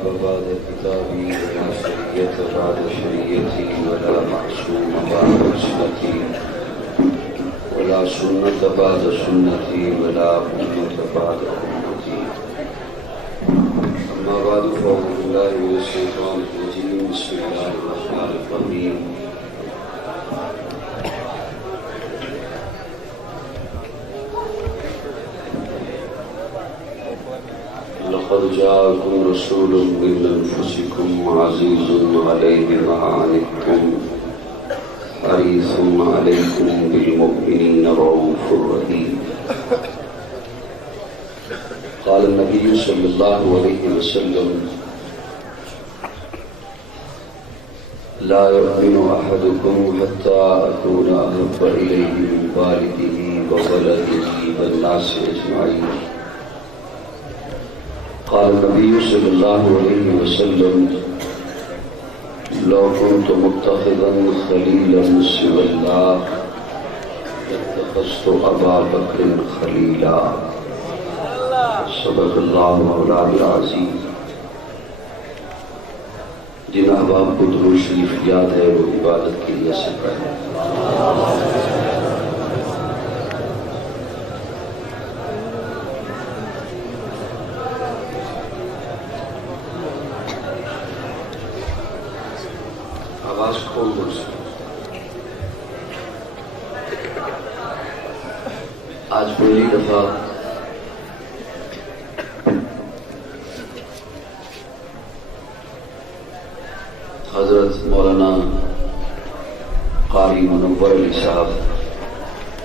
كتاب بعد كتابي ولا شريعة بعد شريعتي ولا معصوم بعد عصمتي ولا سنة بعد سنتي ولا أمة بعد أمتي. أما بعد فأعوذ بالله من الشيطان الرجيم. بسم الله الرحمن الرحيم. لقد جاءكم رسول من أنفسكم عزيز عليه ما عنتم حريص عليكم بالمؤمنين رؤوف رحيم. قال النبي صلى الله عليه وسلم: لا يؤمن أحدكم حتى أكون أحب إليه من والده وولده والناس أجمعين. قال النبي صلى الله عليه وسلم: لو كنت متخذا خليلا سوى الله لاتخذت أبا بكر خليلا. صدق الله مولانا العظیم. جن احباب کو درود شریف یاد ہے وہ عبادت کے لیے سے پڑھیں. آواز کھول دو. آج پہلی دفعہ حضرت مولانا قاری منور علی صاحب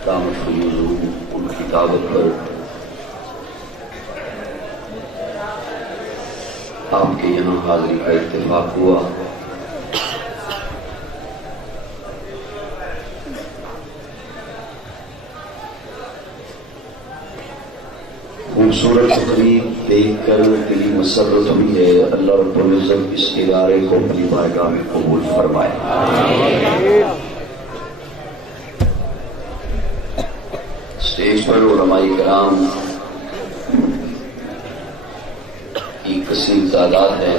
دامت فیوزہم ان کی دعوت پر آپ کے یہاں حاضری کا اتفاق ہوا. خوبصورت تقریب دیکھ کر دلی مسرت ہوئی ہے. اللہ رب العزت اس ادارے کو اپنی بارگاہ میں قبول فرمائے. اسٹیج پر علماء کرام کی کثیر تعداد ہے.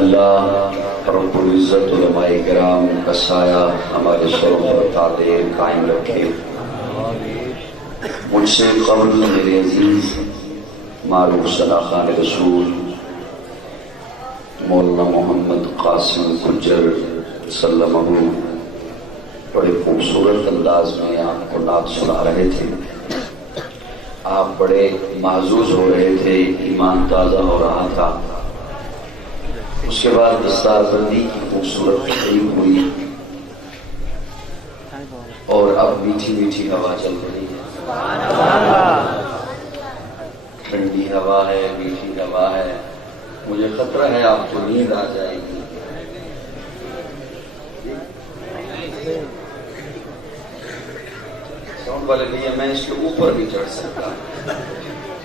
اللہ رب العزت علماء کرام کا سایہ ہمارے سروں پر تعدیر قائم رکھے. مجھ سے قبل میرے عزیز معروف صلاح خان رسول مولانا محمد قاسم گجر سلمہ بڑے خوبصورت انداز میں آپ کو نعت سنا رہے تھے. آپ بڑے محظوظ ہو رہے تھے، ایمان تازہ ہو رہا تھا. اس کے بعد دستار بندی کی خوبصورت تقریب ہوئی اور اب میٹھی میٹھی ہوا چل رہی ہے. ٹھنڈی ہوا ہے، میٹھی ہوا ہے. مجھے خطرہ ہے آپ کو نیند آ جائے گی. ساؤنڈ والے لیے میں اس کے اوپر بھی چڑھ سکتا ہوں.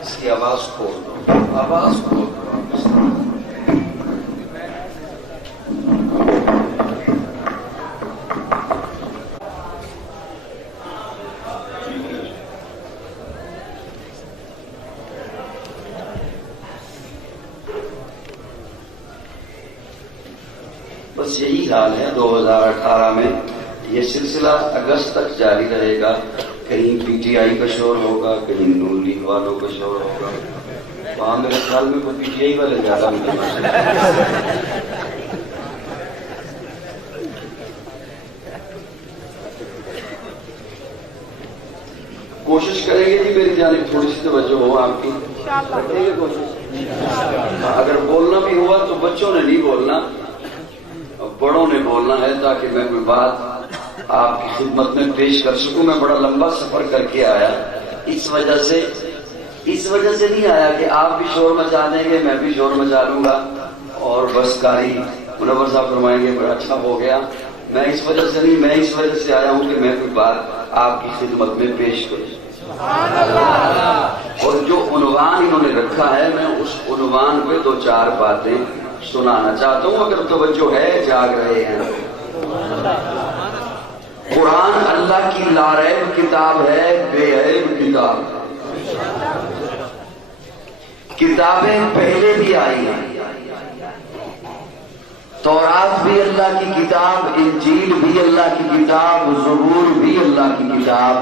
اس کی آواز کھول دو، آواز کھول دو. بس یہی حال ہے 2018 میں. یہ سلسلہ اگست تک جاری رہے گا. کہیں پی ٹی آئی کا شور ہوگا، کہیں نون لیگ والوں کا شور ہوگا. وہاں میرے خیال میں کوئی پی ٹی آئی والے زیادہ ملے. کوشش کریں گے جی میری جانب تھوڑی سی توجہ ہو آپ کی. کریں گے کوشش. اگر بولنا بھی ہوا تو بچوں نے نہیں بولنا، بڑوں نے بولنا ہے تاکہ میں کوئی بات آپ کی خدمت میں پیش کر سکوں. میں بڑا لمبا سفر کر کے آیا. اس وجہ سے نہیں آیا کہ آپ بھی شور مچا دیں گے، میں بھی شور مچا لوں گا اور بس قاری منور صاحب فرمائیں گے بڑا اچھا ہو گیا. میں اس وجہ سے نہیں، میں اس وجہ سے آیا ہوں کہ میں کوئی بات آپ کی خدمت میں پیش کروں. اور جو عنوان انہوں نے رکھا ہے میں اس عنوان پہ 2-4 باتیں سنانا چاہتا ہوں. اگر توجہ ہے، جاگ رہے ہیں. قرآن اللہ کی لاریب کتاب ہے، بے عیب کتاب. کتابیں پہلے بھی آئی ہیں، تورات بھی اللہ کی کتاب، انجیل بھی اللہ کی کتاب، زبور بھی اللہ کی کتاب،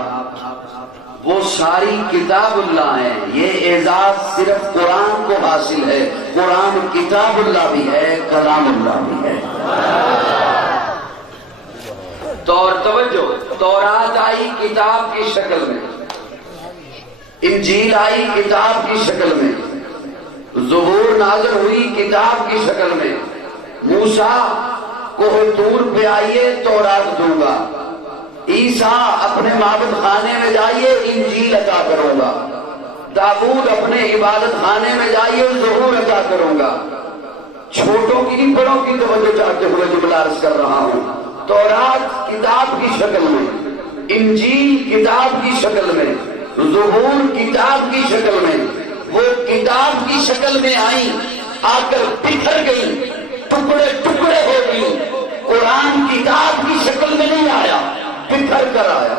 وہ ساری کتاب اللہ ہیں۔ یہ اعزاز صرف قرآن کو حاصل ہے، قرآن کتاب اللہ بھی ہے، کلام اللہ بھی ہے۔ توجہ، تورات آئی کتاب کی شکل میں، انجیل آئی کتاب کی شکل میں، زبور نازل ہوئی کتاب کی شکل میں، موسیٰ کوہ طور پہ آئیے تورات دوں گا، عیسیٰ اپنے معبد خانے میں جائیے انجیل عطا کروں گا، داؤد اپنے عبادت خانے میں جائیے زبور عطا کروں گا۔ چھوٹوں کی بڑوں کی توجہ چاہتے ہوئے جملہ عرض کر رہا ہوں، تورات کتاب کی شکل میں، انجیل کتاب کی شکل میں، زبور کتاب کی شکل میں، وہ کتاب کی شکل میں آئی، آ کر بکھر گئی، ٹکڑے ٹکڑے ہو گئی۔ قرآن کتاب کی شکل میں نہیں آیا، بکھر کر آیا،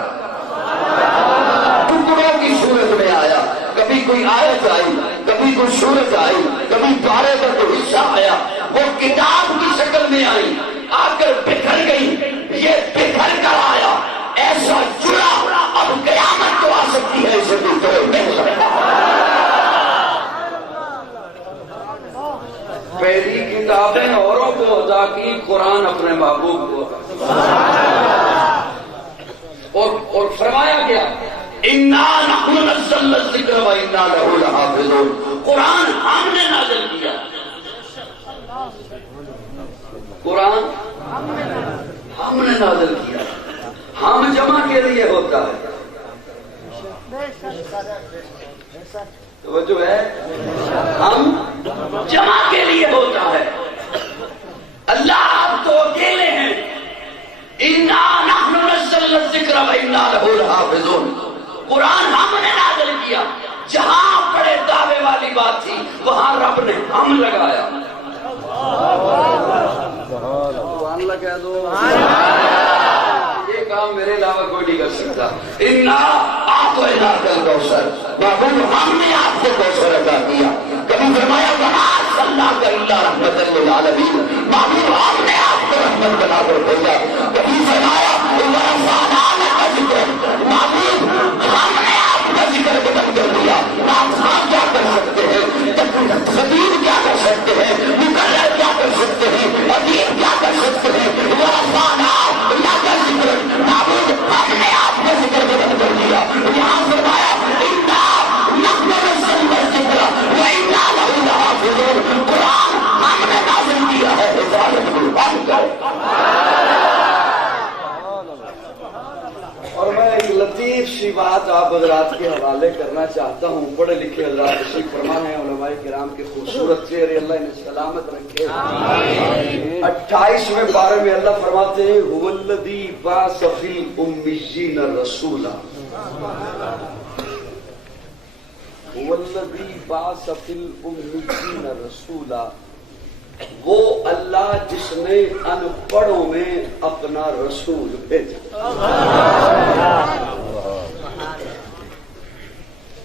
ٹکڑوں کی صورت میں آیا، کبھی کوئی آیت آئی، کبھی کوئی صورت آئی، کبھی پارے کا کوئی حصہ آیا، وہ کتاب کی شکل میں آئی، آ کر بکھر گئی، یہ بکھر کر آیا، ایسا جڑا اب قیامت تو آ سکتی ہے، اسے کوئی توڑ نہیں سکتا۔ پہلی کتابیں اوروں کو عطا کی، قرآن اپنے محبوب کو عطا کی، اور فرمایا گیا اِنَّا نَحْنُ نَزَّلْنَا الذِّكْرَ وَإِنَّا لَهُ لَحَافِظُونَ، قرآن ہم نے نازل کیا، قرآن ہم نے نازل کیا، ہم جمع کے لیے ہوتا ہے، توجہ ہے، ہم جمع کے لیے ہوتا ہے، اللہ آپ تو اکیلے ہیں، اِنَّا نَحْنُ نَزَّلْنَا الذِّكْرَ وَإِنَّا لَهُ لَحَافِظُونَ، قرآن ہم نے نازل کیا، جہاں بڑے دعوے والی بات تھی وہاں رب نے ہم لگایا، سبحان اللہ کہہ دو، یہ کام میرے علاوہ کوئی نہیں کر سکتا۔ اِنَّا أَعْطَيْنَاكَ الْكَوْثَرَ، محبوب ہم نے آپ کو کوثر عطا کیا، کبھی فرمایا وَمَا أَرْسَلْنَاكَ إِلَّا رَحْمَةً لِّلْعَالَمِينَ، محبوب ہم نے آپ کو رحمت بنا کر بھیجا، کبھی فرمایا وَرَفَعْنَا لَكَ ذِكْرَكَ، محبوب ہم نے آپ کا ذکر بلند کر دیا، آپ کیا کر سکتے ہیں، خطیب کیا کر سکتے ہیں، مقرر کیا کر سکتے ہیں، ادیب کیا کر سکتے ہیں، وَرَفَعْنَا لَكَ ذِكْرَكَ، محبوب ہم نے آپ کا ذکر بلند کر دیا، یہاں فرمایا اِنَّا نَحْنُ نَزَّلْنَا الذِّكْرَ وَإِنَّا لَهُ لَحَافِظُونَ، قرآن ہم نے نازل کیا ہے، حفاظت قرآن کرو۔ اور میں ایک لطیف سی بات آپ حضرات کے حوالے کرنا چاہتا ہوں، پڑھے لکھے حضرات تشریف فرما ہیں، علماء کرام کے خوبصورت چہرے اللہ انہیں سلامت رکھے۔ 28ویں پارے میں اللہ فرماتے ہیں هُوَ الَّذِي بَعَثَ فِي الْأُمِّيِّينَ رَسُولًا، هُوَ الَّذِي بَعَثَ فِي الْأُمِّيِّينَ رَسُولًا، وہ اللہ جس نے ان پڑھوں میں اپنا رسول بھیجا۔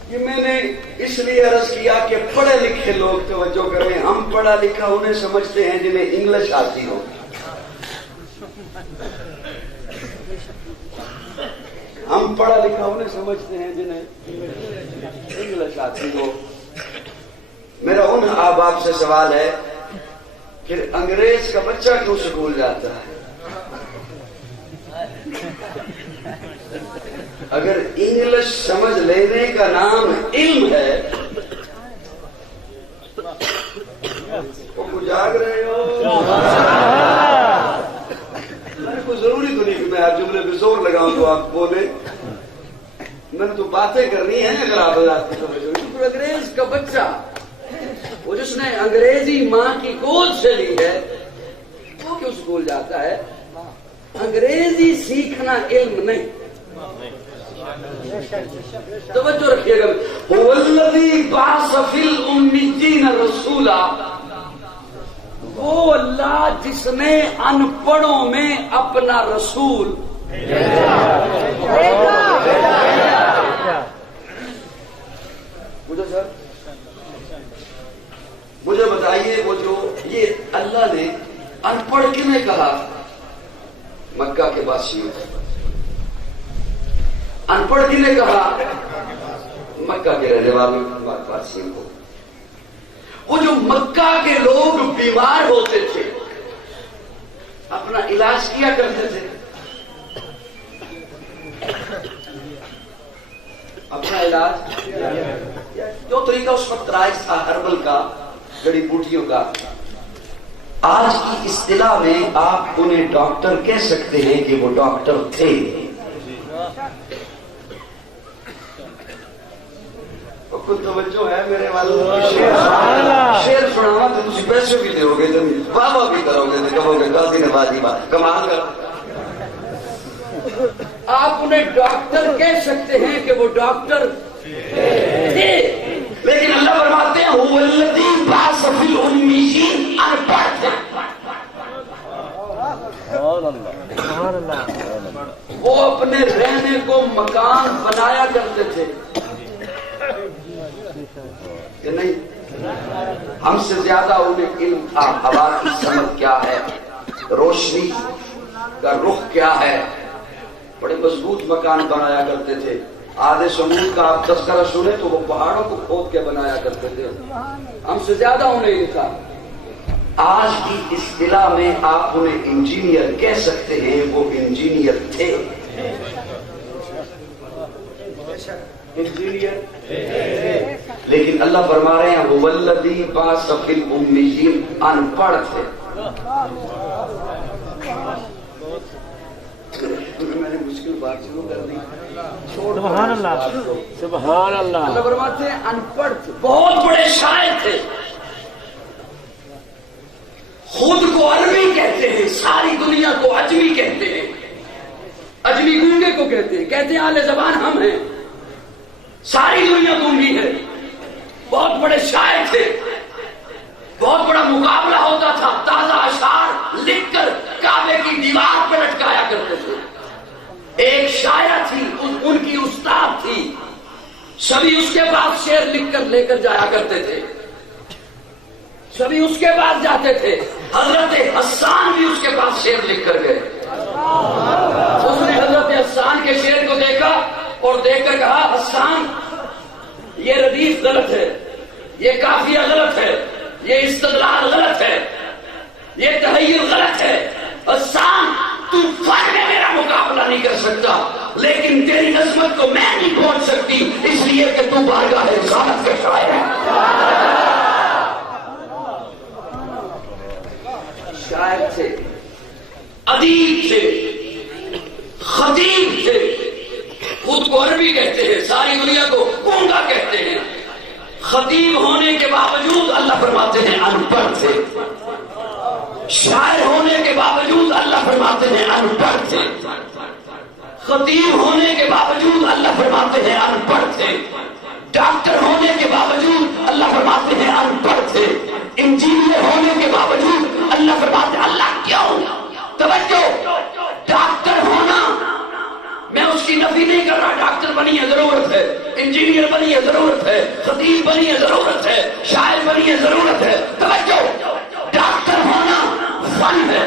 یہ میں نے اس لیے عرض کیا کہ پڑھے لکھے لوگ توجہ کریں، ہم پڑھا لکھا انہیں سمجھتے ہیں جنہیں انگلش آتی ہو، ہم پڑھا لکھا انہیں سمجھتے ہیں جنہیں انگلش آتی ہو۔ میرا ان آپ سے سوال ہے، پھر انگریز کا بچہ کیوں سکول جاتا ہے؟ اگر انگلش سمجھ لینے کا نام علم ہے، وہ جاگ رہے ہو؟ کوئی ضروری تو نہیں کہ میں آپ جملے پہ زور لگاؤں تو آپ بولے، میں نے تو باتیں کرنی ہیں۔ اگر آپ انگریز کا بچہ وہ جس نے انگریزی ماں کی گود سے لی ہے وہ کیوں اسکول جاتا ہے؟ انگریزی سیکھنا علم نہیں، توجہ رکھیے گا۔ هُوَ الَّذِي بَعَثَ فِي الْأُمِّيِّينَ رَسُولًا، وہ اللہ جس نے ان پڑھوں میں اپنا رسول بھیجا۔ پارسیوں کو. ان پڑھ جی نے کہا مکہ کے رہنے والوں پارسیوں کو. وہ جو مکہ کے لوگ بیمار ہوتے تھے اپنا علاج کیا کرتے تھے. اپنا علاج جو طریقہ اس وقت رائج تھا ہربل کا، جڑی بوٹیوں کا. آج کی اصطلاح میں آپ انہیں ڈاکٹر کہہ سکتے ہیں کہ وہ ڈاکٹر تھے. کچھ توجہ ہے میرے والوں. شیر سناوا تو تھی پیسے بھی دو گے تو واہ واہ بھی کرو گے تو کہو گے غلطی نوازی بات کمال کر. آپ انہیں ڈاکٹر کہہ سکتے ہیں کہ وہ ڈاکٹر تھے، لیکن اللہ فرماتے ہیں هو الذی بعث فی الامیین ان پڑھ تھے. وہ اپنے رہنے کو مکان بنایا کرتے تھے کہ نہیں؟ ہم سے زیادہ انہیں علم تھا ہوا کی سمت کیا ہے، روشنی کا رخ کیا ہے. بڑے مضبوط مکان بنایا کرتے تھے. آدھے سمود کا آپ تذکرہ سنیں تو وہ پہاڑوں کو کھود کے بنایا کرتے تھے. ہم سے زیادہ انہیں علم تھا. آج کی اصطلاح میں آپ انہیں انجینئر کہہ سکتے ہیں، وہ انجینئر تھے. انجینئر لیکن اللہ فرما رہے ہیں هو الذی بعث فی الامیین ان پڑھ تھے. میں نے مشکل بات شروع کر دی. سبحان اللہ سبحان اللہ. اللہ فرماتے ہیں ان پڑھ تھے، بہت بڑے شاعر تھے. خود کو عربی کہتے ہیں، ساری دنیا کو عجمی کہتے ہیں. عجمی گونگے کو کہتے ہیں، کہتے ہیں اہل زبان ہم ہیں. ساری دنیا گونگی ہے. بہت بڑے شاعر تھے. بہت بڑا مقابلہ ہوتا تھا. تازہ اشعار لکھ کر کعبے کی دیوار پہ لٹکایا کرتے تھے. ایک شاعرہ تھی، ان کی استاد تھی. سبھی اس کے پاس شعر لکھ کر لے کر جایا کرتے تھے. سبھی اس کے پاس جاتے تھے. حضرت حسان بھی اس کے پاس شعر لکھ کر گئے. اس نے حضرت حسان کے شعر کو دیکھا اور دیکھ کر کہا حسان یہ ردیف غلط ہے، یہ قافیہ غلط ہے، یہ استدلال غلط ہے، یہ تحیر غلط ہے. حسان تو فن میں میرا مقابلہ نہیں کر سکتا، لیکن تیری عظمت کو میں نہیں پہنچ سکتی، اس لیے کہ تو بارگاہ رسالت کے شاعر ہے. شاعر تھے، ادیب تھے، خطیب تھے. خود کو عربی کہتے ہیں، ساری دنیا کو گونگا کہتے ہیں. خطیب ہونے کے باوجود اللہ فرماتے ہیں ان پڑھ تھے. شاعر ہونے کے باوجود اللہ فرماتے ہیں ان پڑھ تھے. خطیب ہونے کے باوجود اللہ فرماتے ہیں ان پڑھ تھے. ڈاکٹر ہونے کے باوجود اللہ فرماتے ہیں ان پڑھ تھے. انجینئر ہونے کے باوجود اللہ فرماتے ہیں. اللہ کیوں؟ توجہ، ڈاکٹر ہونا میں اس کی نفی نہیں کر رہا. ڈاکٹر بنی ہے ضرورت ہے، انجینئر بنی ہے ضرورت ہے، خطیب بنی ہے ضرورت ہے، شاعر بنی ہے ضرورت ہے. توجہ، ڈاکٹر ہونا فن ہے،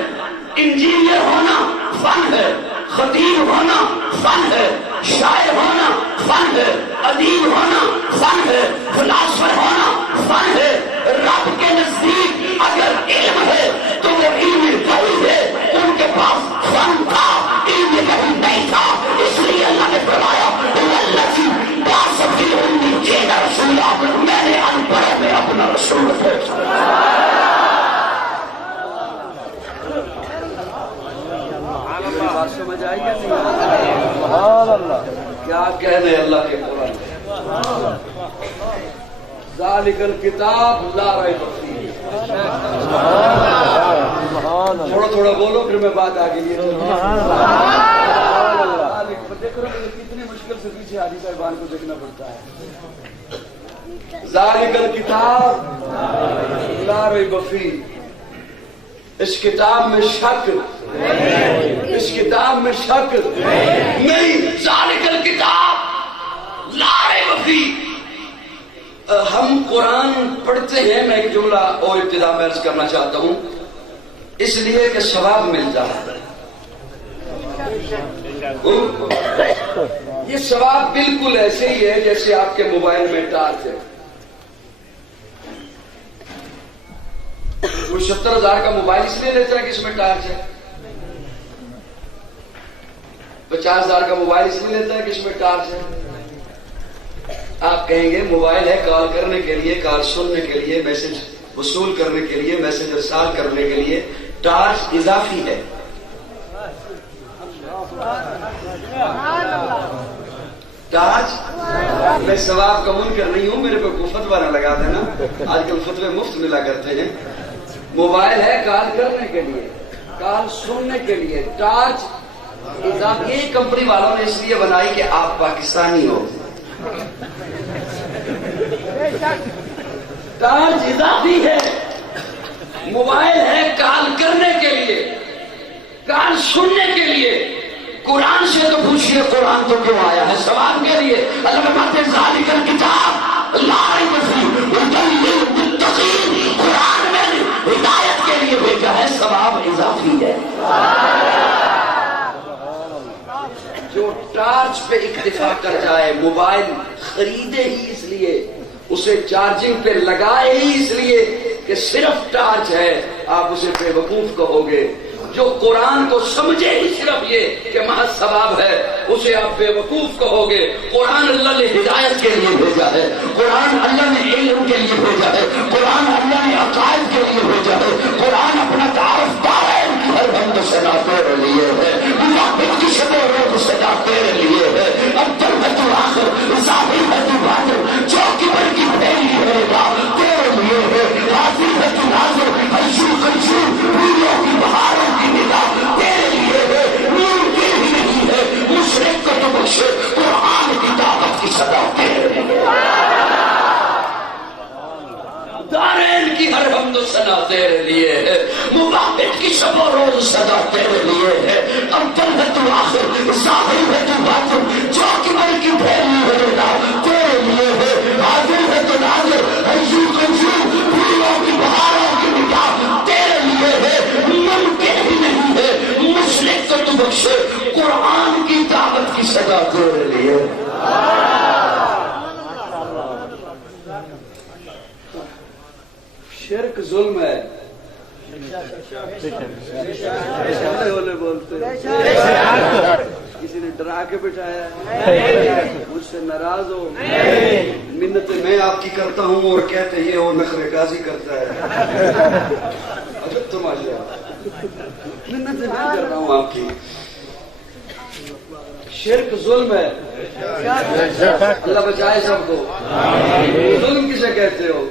انجینئر ہونا فن ہے، خطیب ہونا فن ہے، شاعر ہونا فن ہے، ادیب ہونا فن ہے، فلاسفر ہونا فن ہے. رب کے نزدیک اگر علم ہے تو وہ علم غیب ہے. ان کے پاس فن تھا، علم غیب نہیں تھا. اس لیے اللہ نے فرمایا میں نے ان پڑھوں میں اپنا رسول بھیجا. بات سمجھ آئی کہ نہیں؟ کیا کہنے اللہ کے قرآن میں. ذالک الکتاب لا ریب فیہ. تھوڑا تھوڑا بولو پھر میں بات آگے لیے. دیکھ رہے ہیں کتنی مشکل سے پیچھے حاجی صاحبان کو دیکھنا پڑتا ہے. ذالک الکتاب لا ریب فیہ. اس کتاب میں شک، اس کتاب میں شک نہیں. ذالک الکتاب لا ریب فیہ. ہم قرآن پڑھتے ہیں. میں ایک جملہ اور ابتدا میں عرض کرنا چاہتا ہوں، اس لیے کہ ثواب مل جائے. یہ ثواب بالکل ایسے ہی ہے جیسے آپ کے موبائل میں ٹارچ ہے. وہ 70,000 کا موبائل اس لیے لیتا ہے کہ اس میں ٹارچ ہے. 50,000 کا موبائل اس لیے لیتا ہے کہ اس میں ٹارچ ہے. آپ کہیں گے موبائل ہے کال کرنے کے لیے، کال سننے کے لیے، میسج وصول کرنے کے لیے، میسج ارسال کرنے کے لیے. ٹارچ اضافی ہے. ٹارچ میں ثواب کا منکر نہیں ہوں، میرے کو فتویٰ نہ لگا دینا. آج کل فتوے مفت ملا کرتے ہیں. موبائل ہے کال کرنے کے لیے، کال سننے کے لیے. ٹارچ اضافی. یہ کمپنی والوں نے اس لیے بنائی کہ آپ پاکستانی ہو. ٹارچ اضافی ہے. موبائل ہے کال کرنے کے لیے، کال سننے کے لیے. قرآن سے تو پوچھئے قرآن تو کیوں آیا ہے؟ ثواب کے لیے. اللہ فرماتے ہیں ذالک الکتاب لا ریب فیہ ھدی للمتقین. قرآن میں ہدایت کے لیے بھیجا ہے، ثواب اضافی ہے. جو ٹارچ پہ اکتفا کر جائے، موبائل خریدے ہی اس لیے، اسے چارجنگ پہ لگائے ہی اس لیے کہ صرف ٹارچ ہے، آپ اسے بے وقوف کہو گے. جو قرآن کو سمجھے ہی صرف یہ کہ محض ثواب ہے، اسے آپ بے وقوف کہو گے. قرآن اللہ نے ہدایت کے لیے بھیجا ہے، قرآن اللہ نے علم کے لیے بھیجا ہے، قرآن اللہ نے عقائد کے لیے بھیجا ہے. قرآن اپنا تعارف دارین کی ہر بند سنا تیرے لیے ہے، منافق کی شب و روز سجا تیرے لیے ہے. ابتل ہے تو آخر، ظاہر ہے تو باطن، چوکی بڑھ کی پھیلی ہے گا تیرے لیے ہے. حاضر ہے تو ناظر، حجو کنجو پھولوں کی بہاروں کی نگاہ تیرے لیے ہے. نور کے ہی نہیں ہے مشرق کو تو بخشے، قرآن کی دعوت کی صدا تیرے لیے. دارین کی ہر حمد و ثنا تیرے لیے ہے، مباحث کی شب و روز صدا تیرے لیے ہے. ابتل ہے تو آخر، ظاہر ہے تو باطن، چوکی بڑھ کی پھیلی ہے نگاہ تیرے لیے ہے. حاضر ہے تو ناظر، حجو کنجو پھولوں کی بہاروں کی نگاہ تیرے لیے ہے. ممکن ہی نہیں ہے مشرق کو تو بخشے، قرآن کی دعوت کی صدا تیرے لیے. شرک ظلم ہے. بولتے کسی نے ڈرا کے بٹھایا ہے، مجھ سے ناراض ہو، منتیں میں آپ کی کرتا ہوں اور کہتے یہ اور نخرے بازی کرتا ہے. عجب تماشا. منتیں میں کر رہا ہوں آپ کی. شرک ظلم ہے. اللہ بچائے سب کو. ظلم کسے کہتے ہو؟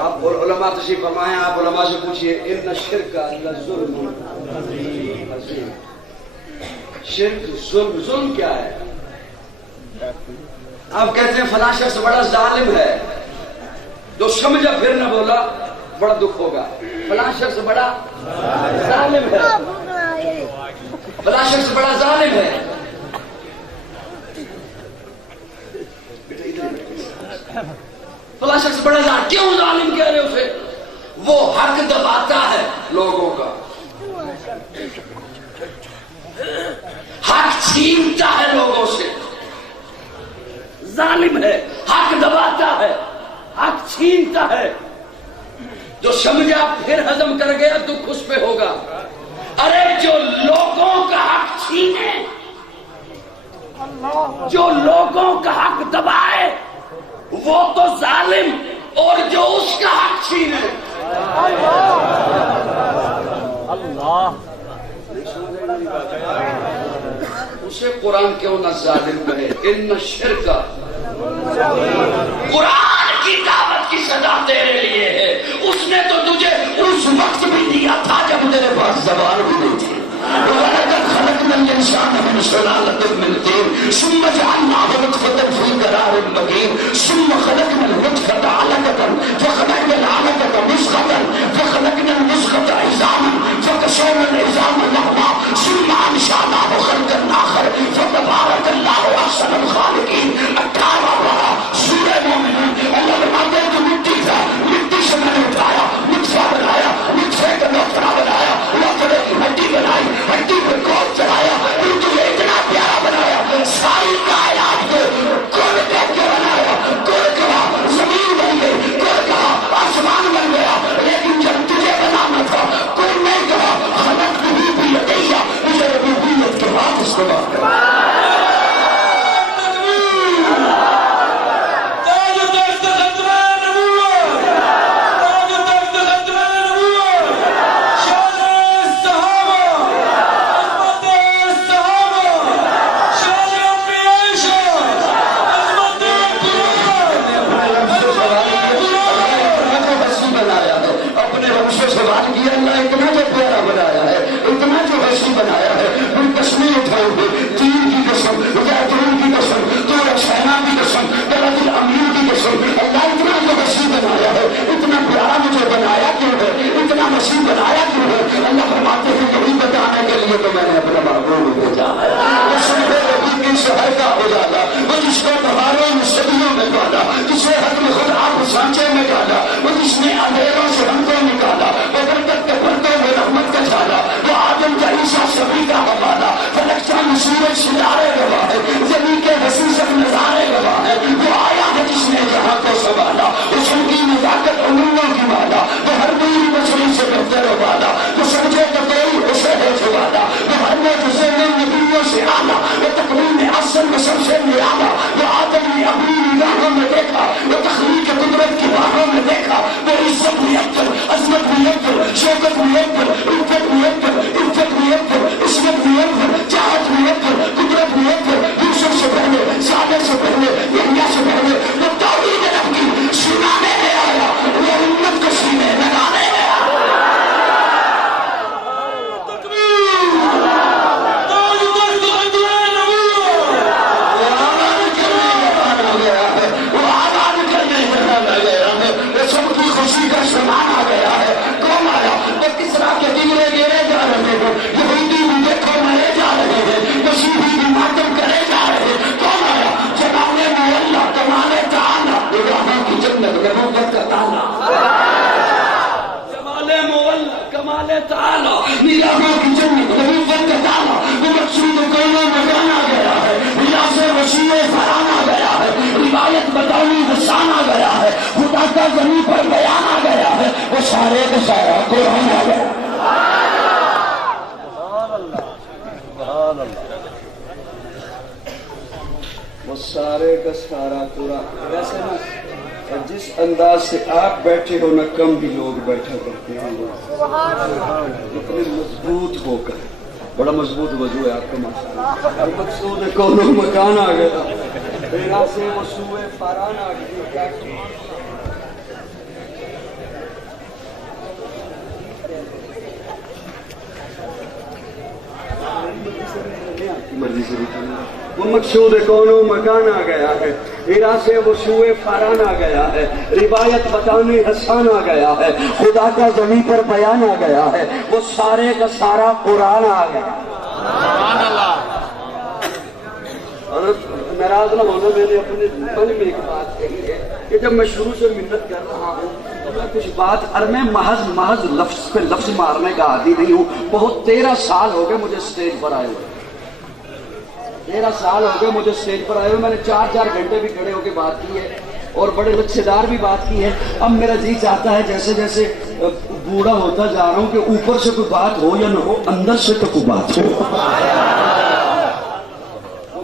آپ علماء تشریف فرمائیں، آپ علماء سے پوچھئے ان الشرک لظلم عظیم. شرک ظلم. ظلم کیا ہے؟ آپ کہتے ہیں فلاں شخص بڑا ظالم ہے، جو سمجھا پھر نہ بولا بڑا دکھ ہوگا. فلاں شخص بڑا ظالم ہے، فلاں شخص بڑا ظالم ہے. فلاں شخص بڑا ظالم. کیوں ظالم کہہ رہے اسے؟ وہ حق دباتا ہے لوگوں کا، حق چھینتا ہے لوگوں سے. ظالم ہے، حق دباتا ہے، حق چھینتا ہے. جو سمجھا پھر ہضم کر گیا دکھ اس پہ ہوگا. ارے جو لوگوں کا حق چھینے، جو لوگوں کا حق دبائے وہ تو ظالم، اور جو اس کا حق چھینے. اللہ اسے قرآن کیوں نہ ظالم کہے؟ ان الشرک. قرآن کی دعوت کی صدا تیرے لیے ہے. اس نے تو تجھے اس وقت بھی دیا تھا جب تیرے پاس زبان بھی نہیں تھی. وَلَقَدْ خَلَقْنَا الْإِنسَانَ مِنْ سُلَالَةٍ مِنْ طِينٍ ثُمَّ جَعَلْنَاهُ نُطْفَةً فِي قَرَارٍ مَكِينٍ ثُمَّ خَلَقْنَا النُّطْفَةَ عَلَقَةً فَخَلَقْنَا الْعَلَقَةَ مُضْغَةً فَخَلَقْنَا الْمُضْغَةَ عِظَامًا فَكَسَوْنَا الْعِظَامَ لَحْمًا ثُمَّ أَنشَأْنَاهُ خَلْقًا آخَرَ فَتَبَارَكَ اللَّهُ أَحْسَنُ الْخَالِقِينَ. 18 بارہ سورہ مومنون. اللہ فرماتے ہیں کہ مٹی تھا، مٹی سے میں نے اٹھایا، نطفہ بنایا، نطفے کا نطفہ بنایا، لفظ کی ہڈی بنائی، جس انداز سے آپ بیٹھے ہو نہ کم بھی لوگ بیٹھا کرتے ہیں، اتنے مضبوط ہو کر، بڑا مضبوط وضو ہے آپ کا ماشاءاللہ۔ المقصود کون مکان آ گیا، میرا سے وسوء فاران آ گیا۔ مرضی سے وہ مقصود کون مکان آ گیا ہے، ہیرا سے وسوء فاران آ گیا ہے، روایت بتانے حسان آ گیا ہے، خدا کا زمین پر بیان آ گیا ہے، وہ سارے کا سارا قرآن آ گیا۔ ناراض نہ ہونا، میں نے اپنے من میں ایک بات کہی ہے کہ جب میں شروع سے منت کر رہا ہوں تو میں کچھ بات اور میں محض لفظ پہ لفظ مارنے کا عادی نہیں ہوں۔ بہت 13 سال ہو گئے مجھے اسٹیج پر آئے ہوئے، 13 سال ہو گئے مجھے اسٹیج پر آئے ہوئے، میں نے 4 گھنٹے بھی کھڑے ہو کے بات کی ہے اور بڑے لچھے دار بھی بات کی ہے۔ اب میرا جی چاہتا ہے جیسے جیسے بوڑھا ہوتا جا رہا ہوں کہ اوپر سے کوئی بات ہو یا نہ ہو، اندر سے تو کوئی بات ہو۔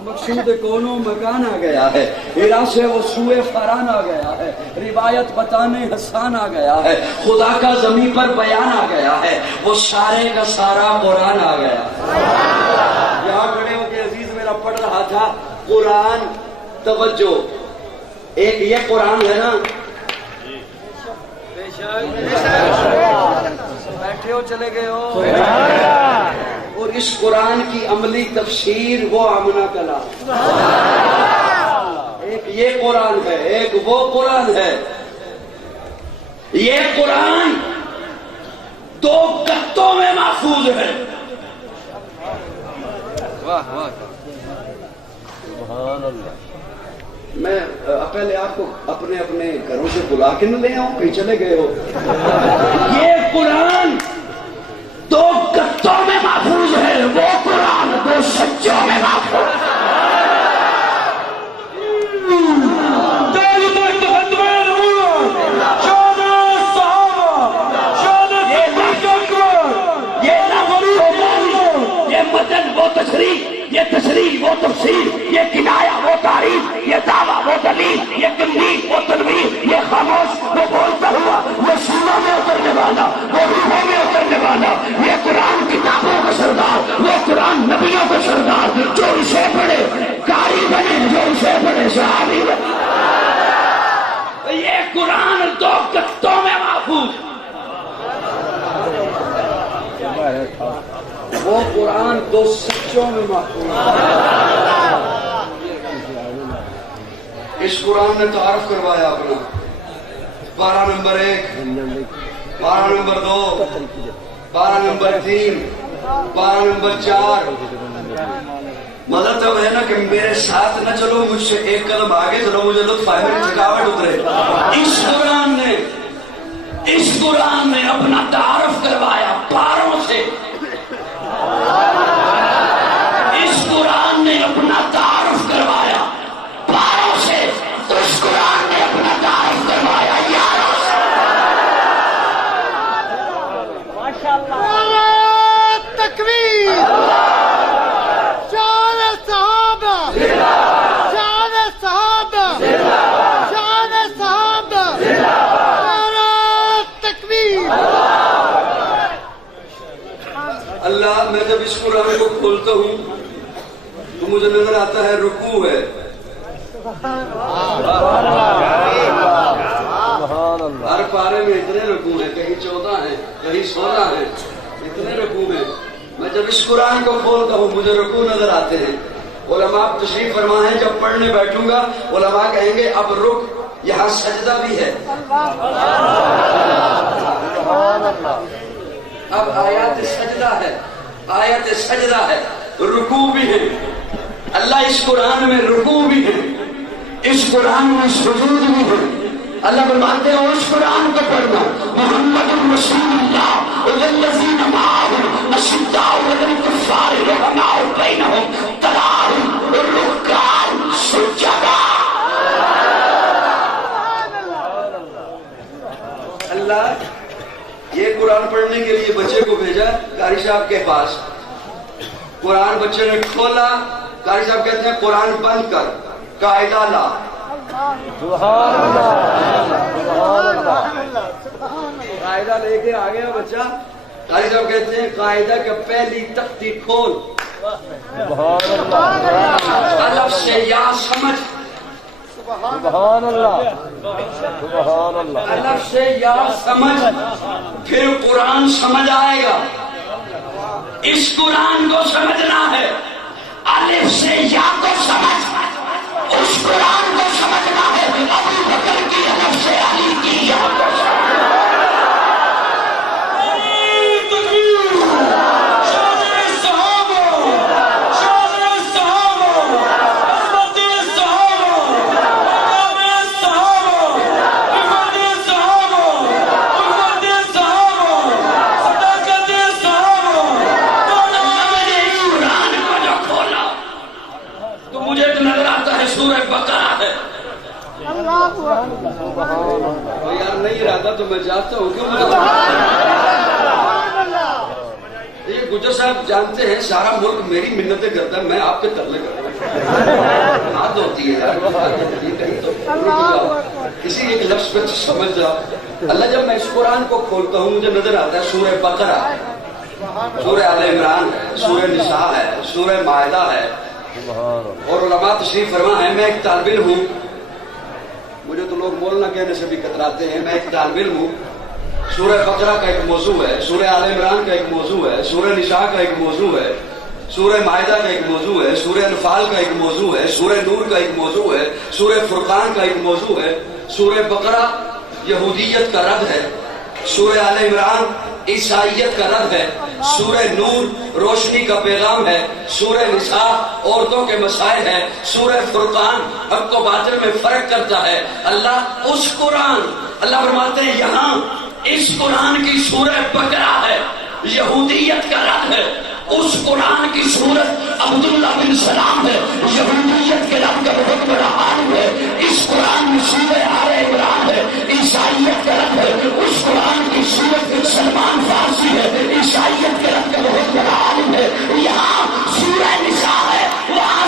مقصود کونوں مکان آ گیا ہے، ہیرا سے وسوء فاران آ گیا ہے، روایت بتانے حسان آ گیا ہے، خدا کا زمین پر بیان آ گیا ہے، وہ سارے کا سارا قرآن آ گیا۔ یہاں کھڑے ہو کے عزیز میرا پڑھ رہا تھا قرآن، توجہ، ایک یہ قرآن ہے نا، بیٹھے ہو چلے گئے ہو، اور اس قرآن کی عملی تفسیر وہ آمنہ کلام، ایک یہ قرآن ہے، ایک وہ قرآن ہے۔ یہ قرآن 2 گتوں میں محفوظ ہے۔ سبحان اللہ۔ میں پہلے آپ کو اپنے اپنے گھروں سے بلا کے نہ لے آؤں، کہیں چلے گئے ہو۔ یہ قرآن 2 گتوں میں محفوظ ہے، وہ قرآن 2 سچوں میں محفوظ ہے۔ یہ تشریح تحلیل وہ تفسیر، یہ کنایا وہ تعریف، یہ دعویٰ وہ دلیل، یہ تنویر وہ تنویر، یہ خاموش وہ بولتا ہوا، وہ سینوں میں اترنے والا، وہ روحوں میں اترنے والا، یہ قرآن کتابوں کا سردار، وہ قرآن نبیوں کا سردار، جو اسے پڑھے قاری بنے، جو اسے پڑھے صحابی بنے۔ یہ قرآن دو گتوں میں محفوظ، وہ قرآن دو سچوں میں محفوظ۔ اس قرآن نے تعارف کروایا اپنا، پارہ نمبر 1، پارہ نمبر 2، پارہ نمبر 3، پارہ نمبر 4۔ مطلب تو ہے نا کہ میرے ساتھ نہ چلو، مجھ سے ایک قدم آگے چلو، مجھے لطف آئے، میری تھکاوٹ اترے۔ اس قرآن نے اپنا تعارف کروایا پاروں سے، اس قرآن نے اپنا تعارف کروایا پاروں سے، اس قرآن نے اپنا تعارف کروایا یاروں سے۔ نعرہ تکبیر، شان صحابہ، شان صحابہ، شان صحابہ، نعرہ تکبیر۔ اللہ، میں جب اس قرآن کو کھولتا ہوں تو مجھے نظر آتا ہے رکوع ہے، ہر پارے میں اتنے رکوع ہیں، کہیں 14 ہیں، کہیں 16 ہیں، اتنے رکوع ہیں۔ میں جب اس قرآن کو کھولتا ہوں مجھے رکوع نظر آتے ہیں۔ علماء تشریف فرما ہے، جب پڑھنے بیٹھوں گا علماء کہیں گے اب رک، یہاں سجدہ بھی ہے، اب آیات سجدہ ہے، آیت سجدہ ہے، رکوع بھی ہے۔ اللہ اس قرآن میں رکوع بھی ہے، اس قرآن میں سجود بھی ہے۔ اللہ فرماتے ہیں اس قرآن کو پڑھنا، محمد رسول اللہ والذین معہ اشداء علی الکفار رحماء بینہم تراہم رکعا سجدا۔ اللہ یہ قرآن پڑھنے کے لیے بچے کو بھیجا قاری صاحب کے پاس، قرآن بچے نے کھولا، قاری صاحب کہتے ہیں قرآن بند کر، قاعدہ لا۔ قاعدہ لے کے آ گیا بچہ، قاری صاحب کہتے ہیں قاعدہ کا پہلی تختی کھول، الف سے یا سمجھ، سبحان اللہ، سبحان اللہ، الف سے یا سمجھ، پھر قرآن سمجھ آئے گا۔ اس قرآن کو سمجھنا ہے، الف سے یا کو سمجھ، اس قرآن کو سمجھنا ہے، ابو بکر کی الف سے علی کی یا کو سمجھ۔ یار نہیں ارادہ تو میں جاتا ہوں، کیوں یہ گجر صاحب جانتے ہیں سارا ملک میری منتیں کرتا ہے، میں آپ کے ترلے کرتا ہوں، حد ہوتی ہے یار، کسی ایک لفظ پہ سمجھ جاؤ۔ اللہ جب میں اس قرآن کو کھولتا ہوں مجھے نظر آتا ہے سورہ بقرہ ہے، سورہ آل عمران ہے، سورہ نساء ہے، سورہ مائدہ ہے، اور علماء تشریف فرما ہے میں ایک طالب علم ہوں، مجھے تو لوگ مولانا کہنے سے بھی کتراتے ہیں، میں ایک طالب علم ہوں۔ سورہ بقرہ کا ایک موضوع ہے، سورہ آل عمران کا ایک موضوع ہے، سورہ نساء کا ایک موضوع ہے، سورہ مائدہ کا ایک موضوع ہے، سورہ انفال کا ایک موضوع ہے، سورہ نور کا ایک موضوع ہے، سورہ فرقان کا ایک موضوع ہے۔ سورہ بقرہ یہودیت کا رد ہے، سورہ آل عمران عیسائیت کا رد ہے، سورہ نور روشنی کا پیغام ہے، سورہ نساء عورتوں کے مسائل ہے، سورہ فرقان حق و باطل میں فرق کرتا ہے۔ اللہ اس قرآن، اللہ فرماتے ہیں یہاں اس قرآن کی سورہ بقرہ ہے، یہودیت کا رد ہے، اس قرآن کی سورت عبداللہ بن سلام ہے، یہودیت کے رد کا بہت بڑا عالم ہے۔ اس قرآن میں سورہ آل عمران ہے، عیسائیت کا رد ہے، اس قرآن کی سورت سلمان فارسی ہے، عیسائیت کے رد کا بہت بڑا عالم ہے۔ یہاں سورہ نساء ہے، وہاں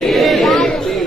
3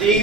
3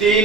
3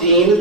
3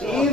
3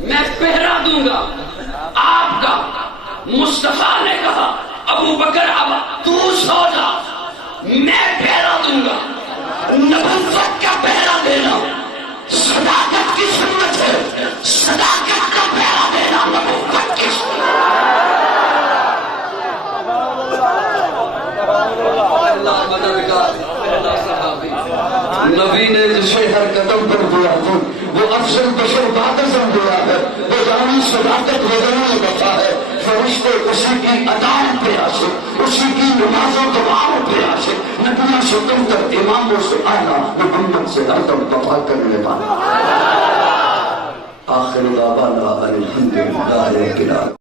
میں پہرا دوں گا آپ کا. مصطفیٰ نے کہا ابو بکر اب تو سو جا، میں پہرا دوں گا. نبوت کا پہرا دینا صداقت کی سنت ہے، صداقت کا پہرا دینا نبوت کی سنت ہے. نبی نے جسے ہر قدم پر دیا تھا وہ افضل بشر بادزم دیا ہے، وہ جانی صداقت وزن وفا ہے. فرشتے اسی کی اداؤں پہ آسے، اسی کی نمازوں دعاؤں پہ آسے. نبیوں سے کم تر اماموں سے آنا، محمد سے آدم وفا کرنے والا. آخر دعوانا الحمدللہ رب العالمین.